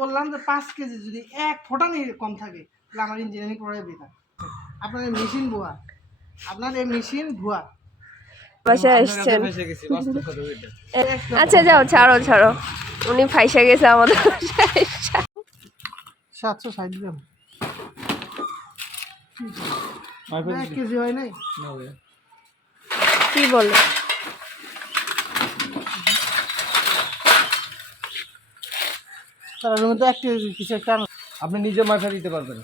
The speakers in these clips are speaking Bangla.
বললাম যে 5 কেজি যদি এক ফোঁটা নিয়ে কম থাকে তাহলে আমার ইঞ্জিনিয়ারিং পড়াই বেকার। আপনার এই মেশিন ভুয়া, আপনার এই মেশিন ভুয়া। বাসায় আসছেন। আচ্ছা যাও, ছাড়ো ছাড়ো, উনি ফাইসা গেছে আমাদের বাসায়। 760 গ্রাম 1 কেজি হয় নাই। কি বলে? তার মধ্যে 1 কেজি কিছু একটা আপনি নিজে মাথা দিতে পারবেন,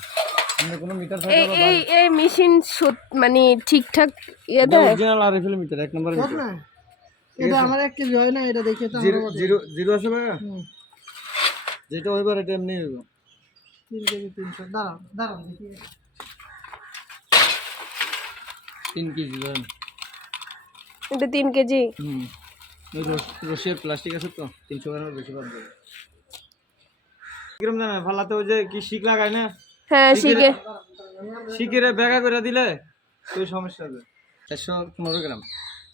আপনি কোনো মিটার এই থাকলে এই এই মেশিন মানে ঠিকঠাক ইয়ে দেয়? অরিজিনাল আরএফএল মিটার 1 নম্বর বুঝ মিটার। না, এটা আমার 1 কেজি হয় না, এটা দেখে তো জিরো আমরা জিরো জিরো আছে ভাই, হুম, যেটা হইবার এটা এমনি হইব। 3 কেজি 300 দাঁড়ান দাঁড়ান দেখি 3 কেজি ধরেন। এটা 3 কেজি। ওই রশিয়ার প্লাস্টিক আছে তো 300 গ্রামের বেশি পাবে। কিরম জানেন ফালাতে ওই যে কি শিক লাগায় না, হ্যাঁ শিখে। শিকের ব্যাগা করে দিলে তুই সমস্যা হবে। 415 গ্রাম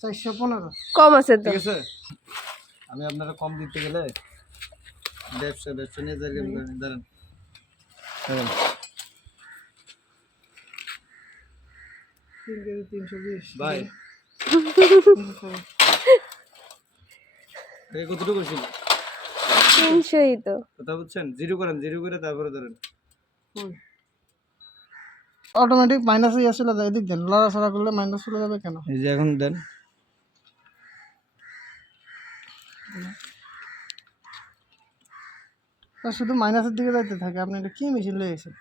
415 কম আছে তো। ঠিক আছে। আমি আপনারা কম দিতে গেলে ব্যবসা নিয়ে যাই দাঁড়ান। 3 কেজি 320 ভাই কতটুকু ছিল 300ই তো। কথা বুঝছেন? জিরো করেন, জিরো করে তারপরে ধরেন। অটোমেটিক মাইনাস হয়ে আসলে যায়, এদিক দেন, লড়াছড়া করলে মাইনাস চলে যাবে কেন? এই যে এখন দেন। তা শুধু মাইনাসের দিকে যাইতে থাকে। আপনি এটা কি মেশিন লয়ে গেছেন?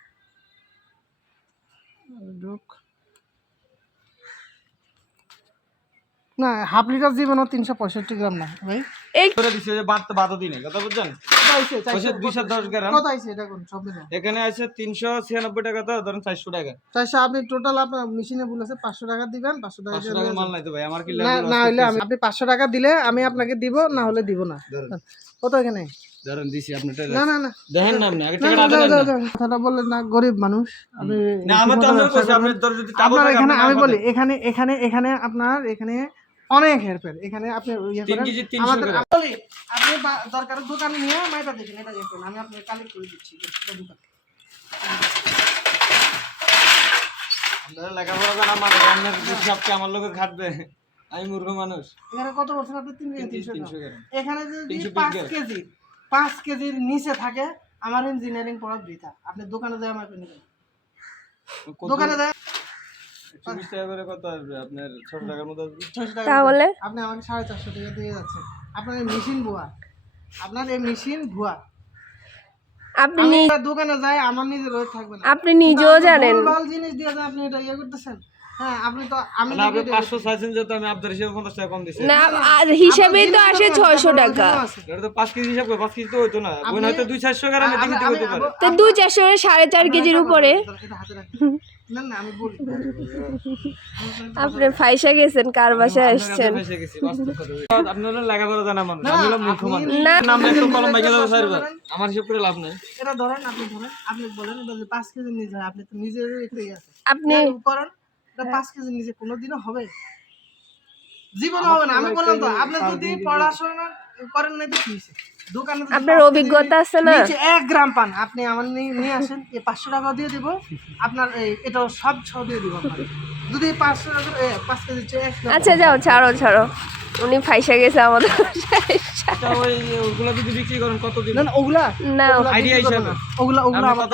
না, হাফ লিটার জীবন 365 গ্রাম না ভাই। এই করে দিছে যে বাদ তো বাদও দিনে, কথা বুঝছেন? কত 210 গ্রাম কত আইছে এটা কোন সব মিলে? এখানে আছে 396 টাকা, তো ধরেন 400 টাকা। 400 আপনি টোটাল আপনার মেশিনে বলেছে 500 টাকা দিবেন, 500 টাকা 500 টাকা মাল নাই তো ভাই, আমার কি না না হইলে আপনি 500 টাকা দিলে আমি আপনাকে দিব, না হলে দিব না। কত এখানে? ধরেন দিছি আপনারটা। না না না দেখেন না আপনি আগে না, টাকাটা দেন না। কথাটা বললেন না, গরিব মানুষ আপনি। না আমার তো আমরা কইছি আপনি ধর যদি টাকা আপনার থাকে এখানে আপনি আমি নাম বলি বলেন। এখানে এখানে এখানে আপনার এখানে অনেক হেরফের। এখানে আপনি ইয়ে 3 করেন কেজি 300 আমাদের গ্রাম। আপনি দরকার দোকানে নিয়ে মাইটা দেখেন, এটা দেখুন আমি আপনাকে কালেক্ট করে দিচ্ছি দোকান। আপনারা লেখাপড়া জানা মানে আপনার হিসাবকে আমার লোকে খাটবে, আমি মূর্খ মানুষ। এখানে কত বলছেন আপনি? 3 কেজি 300 300 গ্রাম। গ্রাম। এখানে যদি 320 5 কেজি 5 কেজির নিচে থাকে আমার ইঞ্জিনিয়ারিং পড়া বৃথা। আপনি দোকানে যায় মাইপে নেবেন, দোকানে যায় 120 টাকা করে কত আসবে আপনার? 600 টাকার মতো আসবে। 600 টাকা তাহলে আপনি আমাকে 450 টাকা দিয়ে যাচ্ছেন। আপনার এই মেশিন ভুয়া, আপনার এই মেশিন ভুয়া। আপনি দোকানে যাই আমার নিজের রোজ থাকবে না, আপনি নিজেও জানেন। ভুলভাল জিনিস দিয়ে আপনি এটা ইয়ে করতেছেন। হ্যাঁ আপনি তো আমি না আপনি 500 চাইছেন যেহেতু আমি আপনার হিসেবে 50 টাকা কম দিছি। না আর হিসাবেই তো আসে 600 টাকা। এটা তো 5 কেজি হিসাব করে 5 কেজি তো হইতো না, বোন হয়তো 200-400 গ্রাম এদিক দিতে হতে পারে। তো 2-400 4.5 কেজির উপরে। এটা হাতে রাখেন। না না আমি বলি আপনি ফাইসা গেছেন, কার বাসায় আসছেন? ফেসে গেছি বাস্তব কথা। আপনি হলো লেখাপড়া জানা মানুষ, আমি হলো মূর্খ মানুষ। না নাম একটু কলম বাইকে যাবে স্যারবার, আমার হিসাব করে লাভ নাই। এটা ধরেন, আপনি ধরেন, আপনি বলেন এটা যে 5 কেজি নিচে হয়, আপনি তো নিজের এটাই আছে আপনি করেন। এটা 5 কেজি নিচে কোনোদিনও হবে? জীবনে হবে না। আমি বললাম তো আপনি যদি পড়াশোনা করেন না তো কি হইছে? দোকানে যদি আপনার 5 কেজি অভিজ্ঞতা আছে না? নিচে 1 গ্রাম পান, আপনি আমার নিয়ে আসেন, এই 500 টাকা দিয়ে দিব আপনার। এটা সব সহ দিয়ে দিব আপনাকে। যদি 500 টাকা 5 কেজি চেয়ে 1 গ্রাম। আচ্ছা যাও, ছাড়ো ছাড়ো, উনি ফাইসা গেছে আমাদের বাসায়। আচ্ছা ওই ওগুলা যদি বিক্রি করেন কত দিন? না না ওগুলা না আইডিয়া বিক্রি করবো হিসাবে না। ওগুলা আপনি আমার কত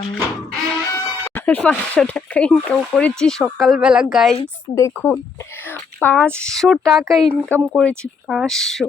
আমি 500 টাকা ইনকাম করেছি সকালবেলা, গাইস দেখুন 500 টাকা ইনকাম করেছি। 500